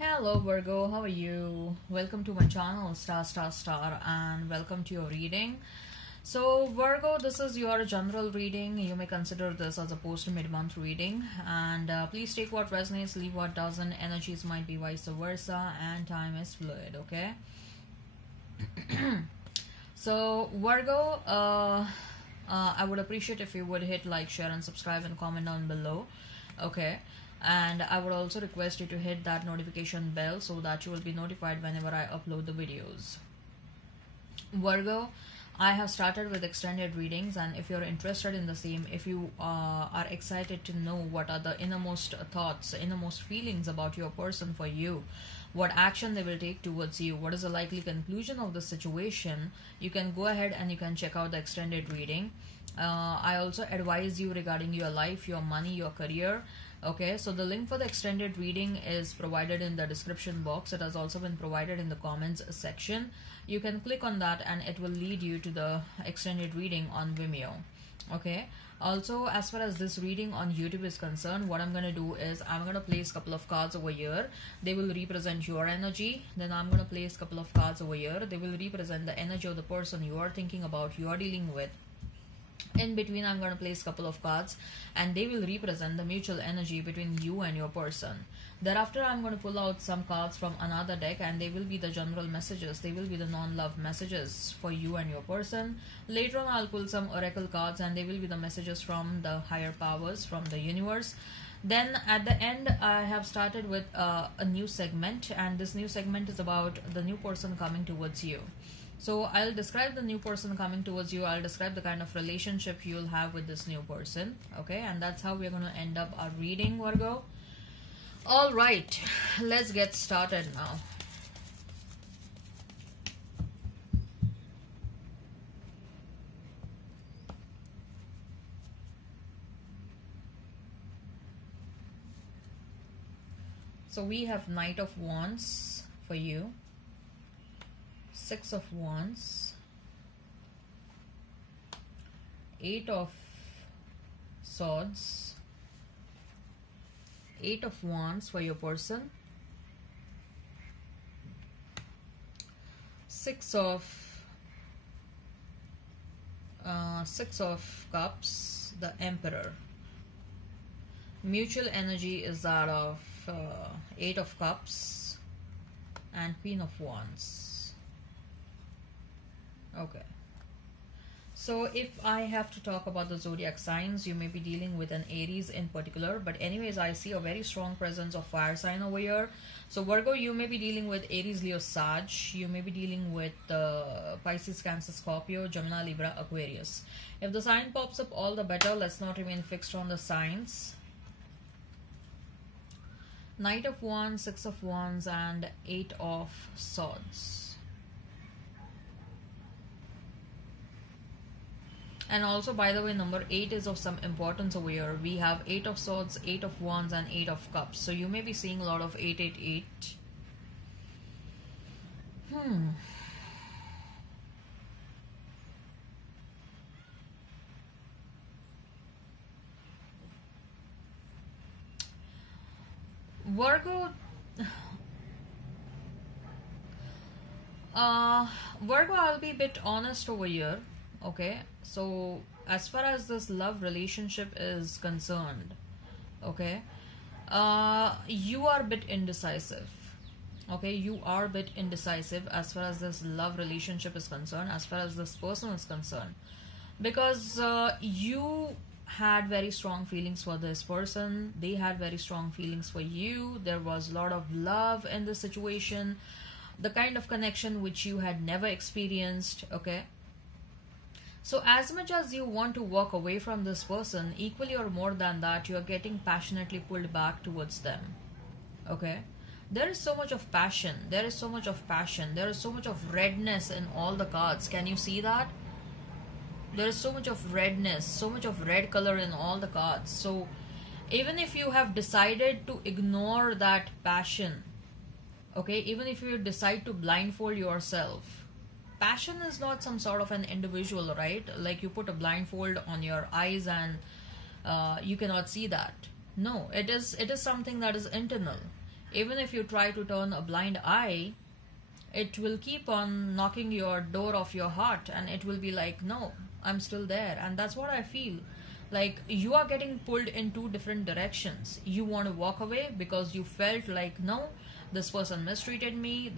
Hello Virgo, how are you? Welcome to my channel Star and welcome to your reading. So Virgo, this is your general reading. You may consider this as a post mid-month reading, and please take what resonates, leave what doesn't. Energies might be vice versa and time is fluid, okay? So Virgo, I would appreciate if you would hit like, share and subscribe and comment down below, okay? And I would also request you to hit that notification bell so that you will be notified whenever I upload the videos. Virgo, I have started with extended readings, and if you're interested in the same, if you are excited to know what are the innermost thoughts, innermost feelings about your person for you, what action they will take towards you, what is the likely conclusion of the situation, you can go ahead and you can check out the extended reading. I also advise you regarding your life, your money, your career. Okay, so the link for the extended reading is provided in the description box. It has also been provided in the comments section. You can click on that and it will lead you to the extended reading on Vimeo. Okay, also as far as this reading on YouTube is concerned, what I'm going to do is I'm going to place a couple of cards over here. They will represent your energy. Then I'm going to place a couple of cards over here. They will represent the energy of the person you are thinking about, you are dealing with. In between, I'm going to place a couple of cards and they will represent the mutual energy between you and your person. Thereafter, I'm going to pull out some cards from another deck and they will be the general messages. They will be the non-love messages for you and your person. Later on, I'll pull some oracle cards and they will be the messages from the higher powers, from the universe. Then at the end, I have started with a new segment, and this new segment is about the new person coming towards you. So I'll describe the new person coming towards you. I'll describe the kind of relationship you'll have with this new person. Okay, and that's how we're going to end up our reading, Virgo. All right, let's get started now. So we have Knight of Wands for you. Six of Wands, Eight of Swords, Eight of Wands for your person, Six of Cups, the Emperor. Mutual energy is that of Eight of Cups and Queen of Wands. Okay, so if I have to talk about the zodiac signs, you may be dealing with an Aries in particular, but anyways, I see a very strong presence of fire sign over here. So Virgo, you may be dealing with Aries, Leo, Sag. You may be dealing with Pisces, Cancer, Scorpio, Gemini, Libra, Aquarius. If the sign pops up, all the better. Let's not remain fixed on the signs. Knight of Wands, Six of Wands and Eight of Swords. And also, by the way, number 8 is of some importance over here. We have 8 of Swords, 8 of Wands and 8 of Cups. So you may be seeing a lot of 888. Virgo, Virgo, I'll be a bit honest over here. Okay, so as far as this love relationship is concerned, okay, you are a bit indecisive. Okay, you are a bit indecisive as far as this love relationship is concerned, as far as this person is concerned, because you had very strong feelings for this person. They had very strong feelings for you. There was a lot of love in the situation, the kind of connection which you had never experienced. Okay, so as much as you want to walk away from this person, equally or more than that, you are getting passionately pulled back towards them. Okay, there is so much of passion. There is so much of passion. There is so much of redness in all the cards. Can you see that? There is so much of redness, so much of red color in all the cards. So even if you have decided to ignore that passion, okay, even if you decide to blindfold yourself, passion is not some sort of an individual, right? Like you put a blindfold on your eyes and you cannot see that. No, it is something that is internal. Even if you try to turn a blind eye, it will keep on knocking your door of your heart, and it will be like, no, I'm still there. And that's what I feel. Like, you are getting pulled in two different directions. You want to walk away because you felt like, no, this person mistreated me.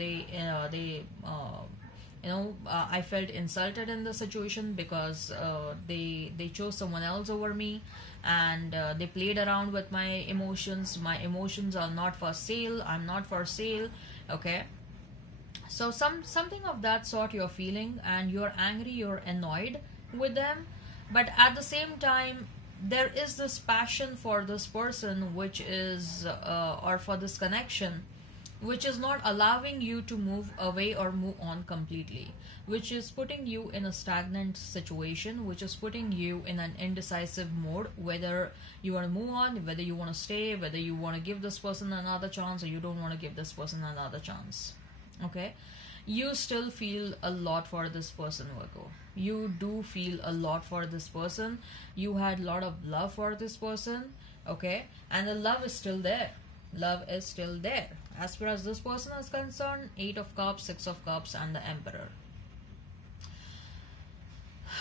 I felt insulted in the situation because they chose someone else over me, and they played around with my emotions. My emotions are not for sale. I'm not for sale. Okay. So something of that sort you're feeling, and you're angry, you're annoyed with them, but at the same time there is this passion for this person, which is or for this connection, which is not allowing you to move away or move on completely, which is putting you in a stagnant situation, which is putting you in an indecisive mode, whether you want to move on, whether you want to stay, whether you want to give this person another chance or you don't want to give this person another chance. Okay, you still feel a lot for this person, Virgo. You do feel a lot for this person. You had a lot of love for this person. Okay, and the love is still there. Love is still there. As far as this person is concerned, 8 of Cups, 6 of Cups, and the Emperor.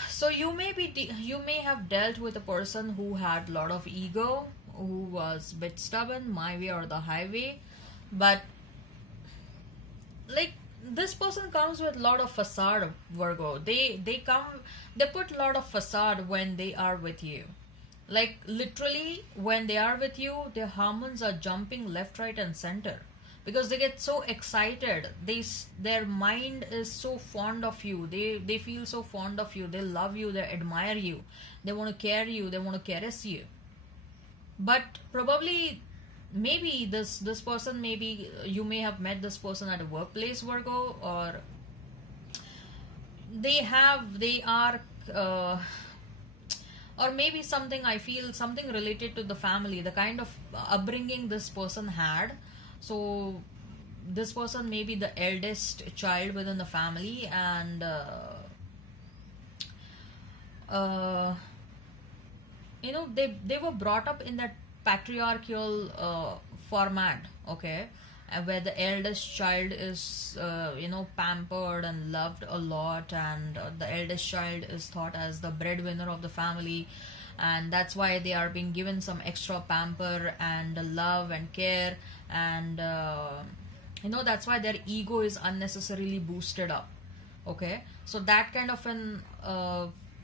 So you may have dealt with a person who had a lot of ego, who was a bit stubborn, my way or the highway, but like, this person comes with a lot of facade, Virgo. They put a lot of facade when they are with you. Like, literally, when they are with you, their hormones are jumping left, right, and center because they get so excited. Their mind is so fond of you. They feel so fond of you. They love you. They admire you. They want to carry you. They want to caress you. But probably, maybe this person, maybe you may have met this person at a workplace, Virgo, or they are or maybe something, I feel something related to the family, the kind of upbringing this person had. So this person may be the eldest child within the family, and they were brought up in that patriarchal format, okay, where the eldest child is pampered and loved a lot, and the eldest child is thought as the breadwinner of the family, and that's why they are being given some extra pamper and love and care, and that's why their ego is unnecessarily boosted up. Okay, so that kind of an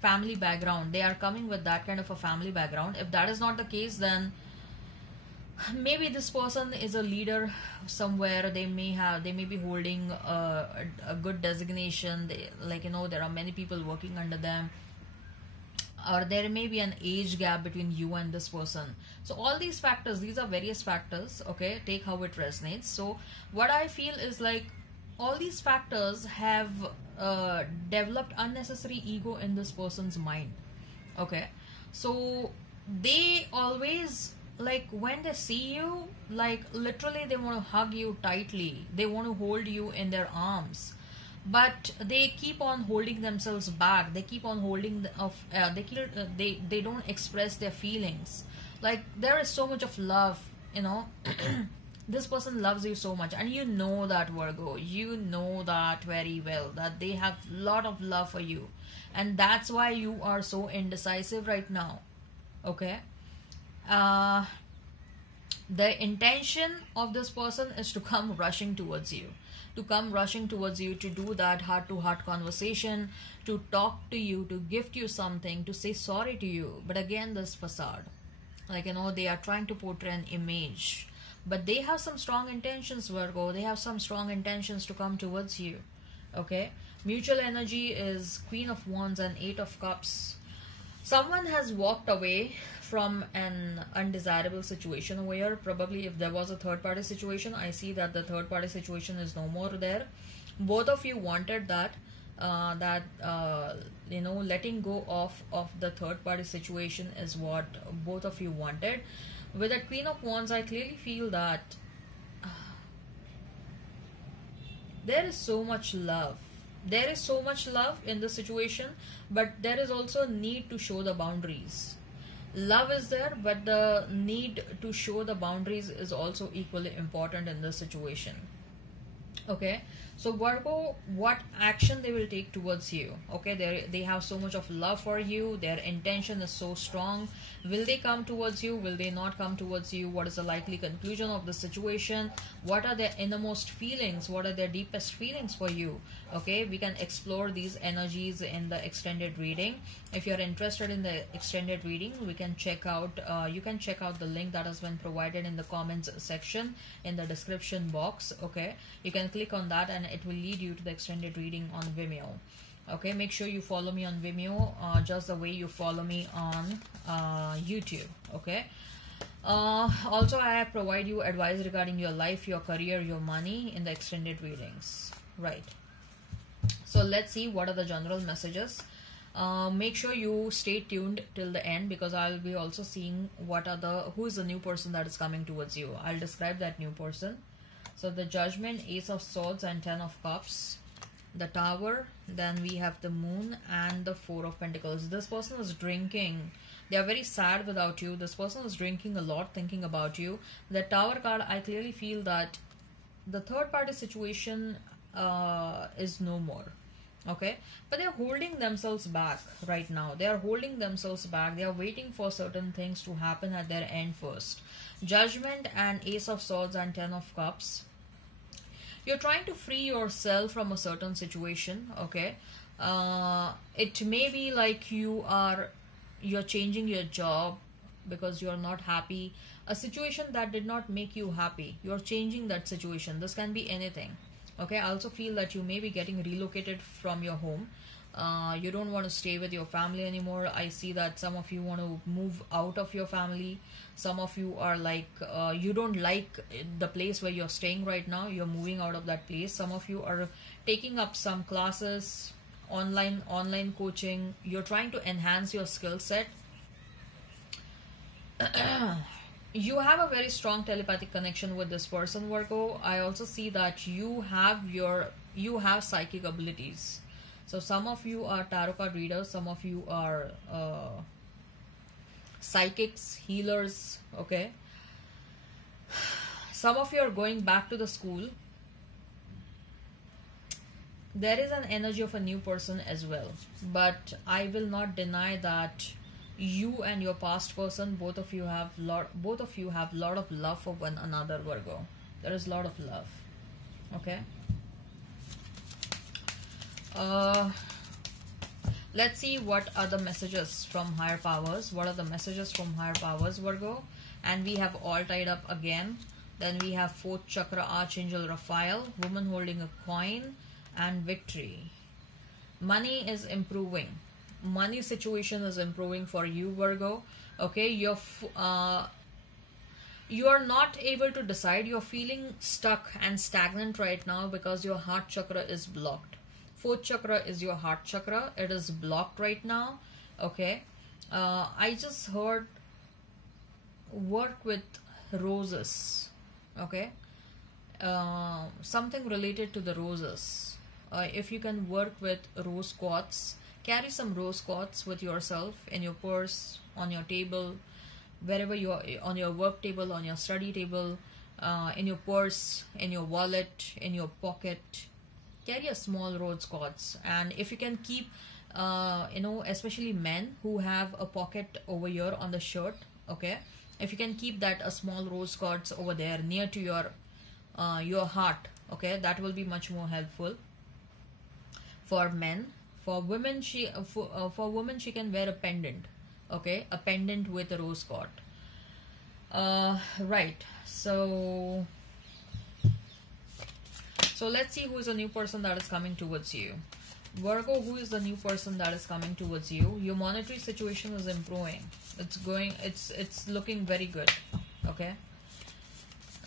family background, they are coming with that kind of a family background. If that is not the case, then maybe this person is a leader somewhere. They may be holding a good designation. There are many people working under them, or there may be an age gap between you and this person. So all these factors, these are various factors. Okay, take how it resonates. So what I feel is, like, all these factors have developed unnecessary ego in this person's mind. Okay, so they always, like, when they see you, like, literally they want to hug you tightly. They want to hold you in their arms, but they keep on holding themselves back. They keep on holding they don't express their feelings. Like, there is so much of love, this person loves you so much, and you know that, Virgo. You know that very well, that they have a lot of love for you, and that's why you are so indecisive right now. Okay, the intention of this person is to come rushing towards you, to do that heart-to-heart conversation, to talk to you, to gift you something, to say sorry to you. But again, this facade, they are trying to portray an image, but they have some strong intentions, Virgo. They have some strong intentions to come towards you. Okay, mutual energy is Queen of Wands and 8 of Cups. Someone has walked away from an undesirable situation over here. Probably if there was a third party situation, I see that the third party situation is no more there. Both of you wanted that, letting go of the third party situation is what both of you wanted. With that Queen of Wands, I clearly feel that there is so much love. There is so much love in this situation, but there is also a need to show the boundaries. Love is there, but the need to show the boundaries is also equally important in this situation. Okay, so Virgo, what action they will take towards you? Okay, they have so much of love for you, their intention is so strong. Will they come towards you? Will they not come towards you? What is the likely conclusion of the situation? What are their innermost feelings? What are their deepest feelings for you? Okay, we can explore these energies in the extended reading. If you're interested in the extended reading, we can check out you can check out the link that has been provided in the comments section in the description box. Okay, you can click on that and it will lead you to the extended reading on Vimeo. Okay, make sure you follow me on Vimeo just the way you follow me on YouTube. Okay, also I provide you advice regarding your life, your career, your money in the extended readings. Right, so let's see what are the general messages. Make sure you stay tuned till the end, because I'll be also seeing who is the new person that is coming towards you. I'll describe that new person. So the Judgment, Ace of Swords and 10 of Cups, the Tower, then we have the Moon and the 4 of Pentacles. This person is drinking. They are very sad without you. This person is drinking a lot, thinking about you. The Tower card, I clearly feel that the third party situation is no more. Okay, but they're holding themselves back right now. They are holding themselves back. They are waiting for certain things to happen at their end first. Judgment and Ace of Swords and 10 of Cups. You're trying to free yourself from a certain situation. Okay, it may be like you're changing your job because you're not happy. A situation that did not make you happy, you're changing that situation. This can be anything. Okay, I also feel that you may be getting relocated from your home. You don't want to stay with your family anymore. I see that some of you want to move out of your family. Some of you are like, you don't like the place where you're staying right now. You're moving out of that place. Some of you are taking up some classes, online coaching. You're trying to enhance your skill set. You have a very strong telepathic connection with this person, Virgo. I also see that you have psychic abilities. So some of you are tarot card readers, some of you are psychics, healers. Okay, some of you are going back to the school. There is an energy of a new person as well, but I will not deny that you and your past person, both of you have lot of love for one another, Virgo. There is a lot of love. Okay, let's see what are the messages from higher powers. What are the messages from higher powers, Virgo? And we have all tied up again. Then we have 4th chakra, Archangel Raphael, woman holding a coin, and victory. Money is improving. Money situation is improving for you, Virgo. Okay, you are not able to decide. You're feeling stuck and stagnant right now because your heart chakra is blocked. 4th chakra is your heart chakra. It is blocked right now. Okay, I just heard work with roses. Okay, something related to the roses. If you can work with rose quartz, carry some rose quartz with yourself in your purse, on your table, wherever you are, on your work table, on your study table, in your purse, in your wallet, in your pocket. Carry a small rose quartz. And if you can keep, especially men who have a pocket over here on the shirt, okay, if you can keep that a small rose quartz over there near to your heart, okay, that will be much more helpful for men. For women, she can wear a pendant, okay, a pendant with a rose quartz. Right. So let's see who is the new person that is coming towards you. Virgo, who is the new person that is coming towards you? Your monetary situation is improving. It's looking very good. Okay.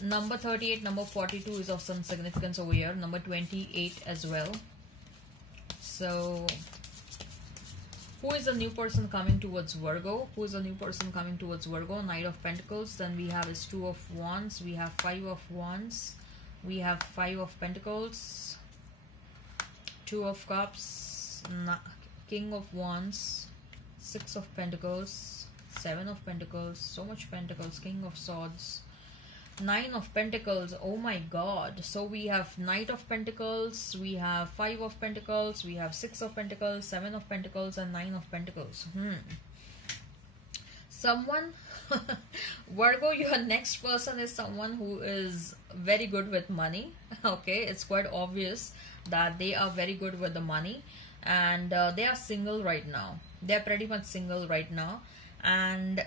Number 38, number 42 is of some significance over here. Number 28 as well. So, who is the new person coming towards Virgo? Who is the new person coming towards Virgo? Knight of Pentacles. Then we have is 2 of Wands. We have 5 of Wands. We have 5 of Pentacles. 2 of Cups. King of Wands. 6 of Pentacles. Seven of Pentacles, so much Pentacles, King of Swords, Nine of Pentacles. Oh my god. So we have Knight of Pentacles, we have Five of Pentacles, we have Six of Pentacles, Seven of Pentacles, and Nine of Pentacles. Someone Virgo, your next person is someone who is very good with money. Okay, it's quite obvious that they are very good with the money, and they are single right now. They're pretty much single right now, and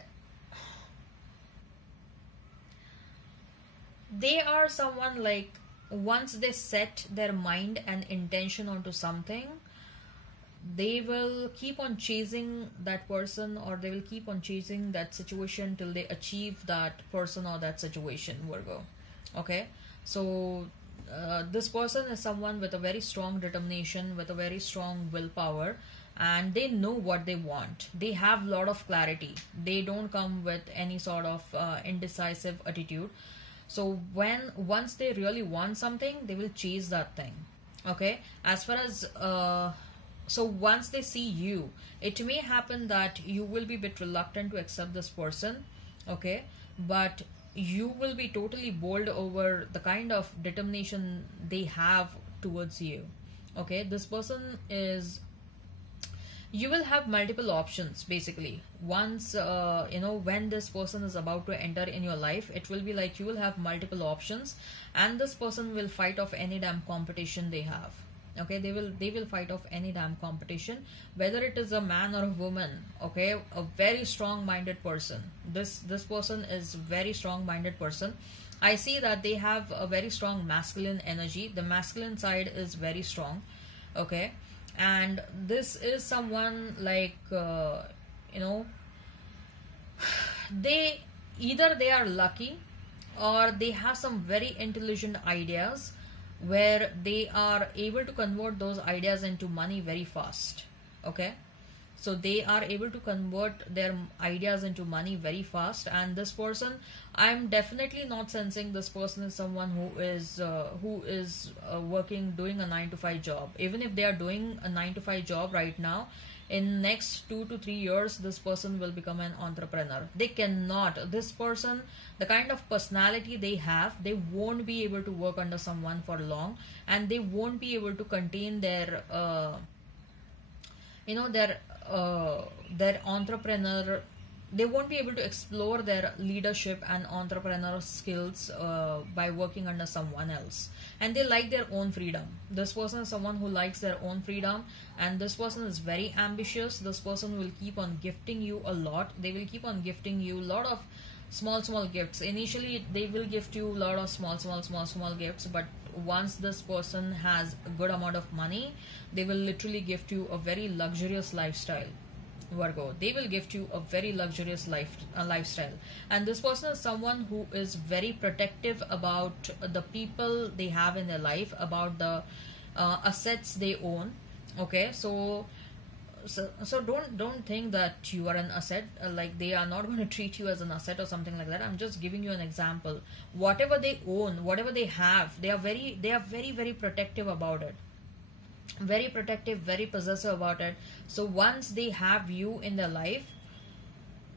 they are someone like, once they set their mind and intention onto something, they will keep on chasing that person, or they will keep on chasing that situation till they achieve that person or that situation, Virgo. Okay, so this person is someone with a very strong determination, with a very strong willpower, and they know what they want. They have a lot of clarity. They don't come with any sort of indecisive attitude. So once they really want something, they will chase that thing. Okay, as far as so once they see you, it may happen that you will be a bit reluctant to accept this person. Okay, but you will be totally bowled over the kind of determination they have towards you. Okay, this person is, you will have multiple options basically. Once when this person is about to enter in your life, it will be like you will have multiple options, and this person will fight off any damn competition they have. Okay, they will fight off any damn competition, whether it is a man or a woman. Okay, a very strong minded person. This person is very strong minded person. I see that they have a very strong masculine energy. The masculine side is very strong. Okay, and this is someone like they are lucky, or they have some very intelligent ideas where they are able to convert those ideas into money very fast. Okay, so they are able to convert their ideas into money very fast. And this person, I'm definitely not sensing this person is someone who is working, doing a 9 to 5 job. Even if they are doing a 9 to 5 job right now, in next 2 to 3 years, this person will become an entrepreneur. They cannot, this person, the kind of personality they have, they won't be able to work under someone for long, and they won't be able to contain their their entrepreneur, they won't be able to explore their leadership and entrepreneurial skills by working under someone else. And they like their own freedom. This person is someone who likes their own freedom, and this person is very ambitious. This person will keep on gifting you a lot. They will keep on gifting you a lot of small gifts. Initially they will gift you a lot of small gifts, but once this person has a good amount of money, they will literally gift you a very luxurious lifestyle, Virgo. They will gift you a very luxurious lifestyle. And this person is someone who is very protective about the people they have in their life, about the assets they own. Okay, so don't think that you are an asset. Like, they are not going to treat you as an asset or something like that. I'm just giving you an example. Whatever they own, whatever they have, they are very protective about it. Very protective, very possessive about it. So once they have you in their life,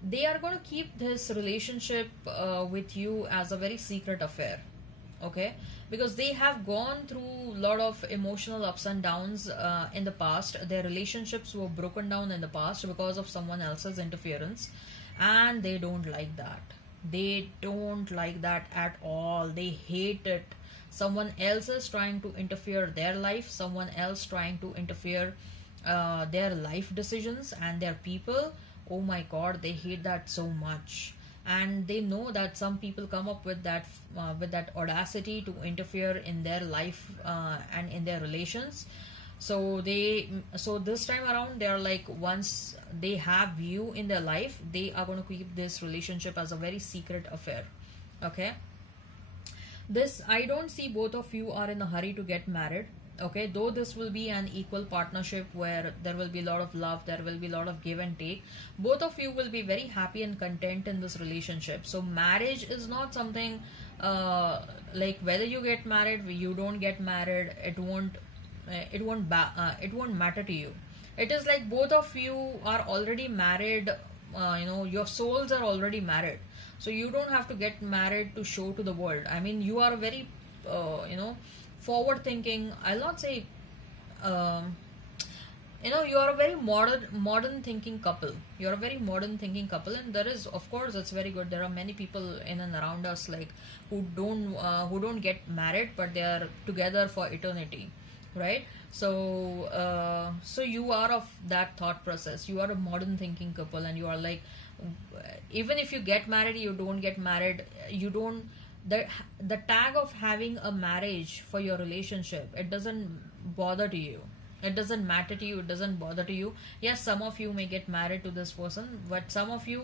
they are going to keep this relationship with you as a very secret affair. Okay, because they have gone through a lot of emotional ups and downs in the past. Their relationships were broken down in the past because of someone else's interference, and they don't like that. They don't like that at all. They hate it. Someone else is trying to interfere their life, someone else trying to interfere their life decisions and their people. Oh my god, they hate that so much. And they know that some people come up with that audacity to interfere in their life and in their relations. So this time around, they are like, once they have you in their life, they are going to keep this relationship as a very secret affair. Okay, this, I don't see both of you are in a hurry to get married. Okay, though this will be an equal partnership where there will be a lot of love, there will be a lot of give and take. Both of you will be very happy and content in this relationship. So marriage is not something like whether you get married, you don't get married, it won't matter to you. It is like both of you are already married your souls are already married, so you don't have to get married to show to the world. I mean, you are very forward thinking. I'll not say um, you are a very modern thinking couple. You're a very modern thinking couple, and there is, of course, it's very good. There are many people in and around us like who don't get married, but they are together for eternity, right? So you are of that thought process. You are a modern thinking couple, and you are like, even if you get married, you don't get married, you don't, the tag of having a marriage for your relationship, it doesn't bother to you. It doesn't matter to you. It doesn't bother to you. Yes, some of you may get married to this person, but some of you,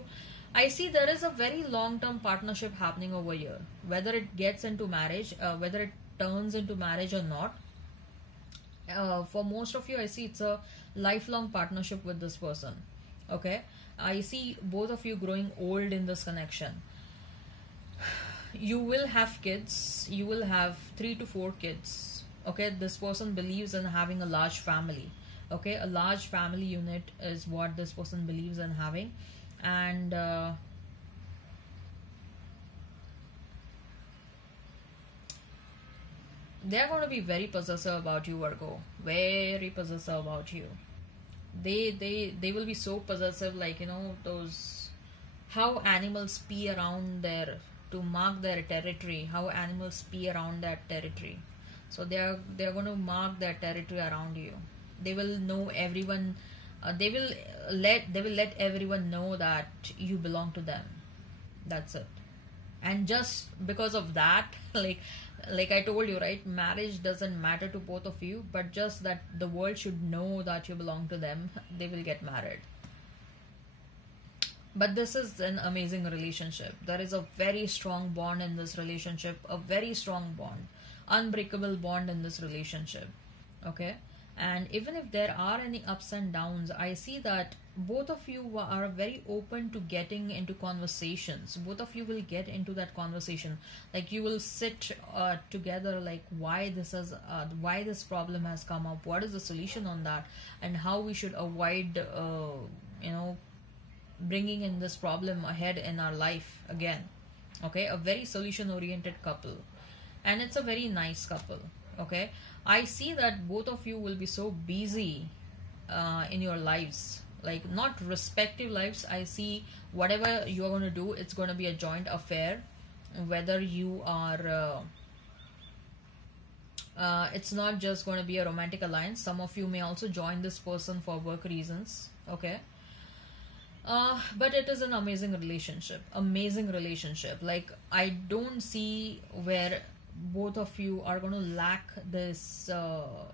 I see there is a very long-term partnership happening over here. Whether it gets into marriage, whether it turns into marriage or not, for most of you, I see it's a lifelong partnership with this person. Okay, I see both of you growing old in this connection. You will have kids. You will have 3 to 4 kids. Okay, this person believes in having a large family. Okay, a large family unit is what this person believes in having, and they're going to be very possessive about you, Virgo. Very possessive about you. They will be so possessive, like, those, how animals pee around their, to mark their territory, how animals pee around that territory. So they're going to mark their territory around you. They will know everyone. They will let everyone know that you belong to them. That's it. And just because of that, like I told you, right? Marriage doesn't matter to both of you, but just that the world should know that you belong to them. They will get married. But this is an amazing relationship. There is a very strong bond in this relationship. A very strong bond, unbreakable bond in this relationship. Okay, and even if there are any ups and downs, I see that both of you are very open to getting into conversations. Both of you will get into that conversation, like you will sit together, like why this problem has come up, what is the solution on that, and how we should avoid bringing in this problem ahead in our life again. Okay, a very solution oriented couple, and it's a very nice couple. Okay, I see that both of you will be so busy in your lives, like not respective lives. I see whatever you're going to do, it's going to be a joint affair. Whether you are it's not just going to be a romantic alliance. Some of you may also join this person for work reasons. Okay, but it is an amazing relationship. Amazing relationship. Like, I don't see where both of you are going to lack this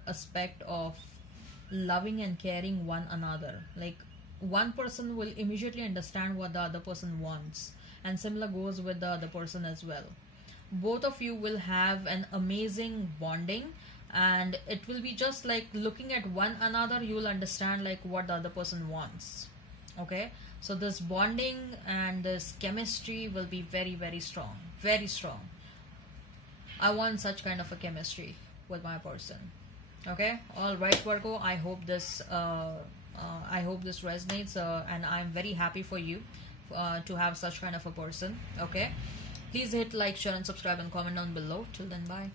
aspect of loving and caring one another. Like, one person will immediately understand what the other person wants, and similar goes with the other person as well. Both of you will have an amazing bonding, and it will be just like looking at one another. You will understand like what the other person wants. Okay, so this bonding and this chemistry will be very, very strong. Very strong. I want such kind of a chemistry with my person. Okay, all right, Virgo, I hope this resonates, and I'm very happy for you to have such kind of a person. Okay, please hit like, share and subscribe and comment down below. Till then, bye.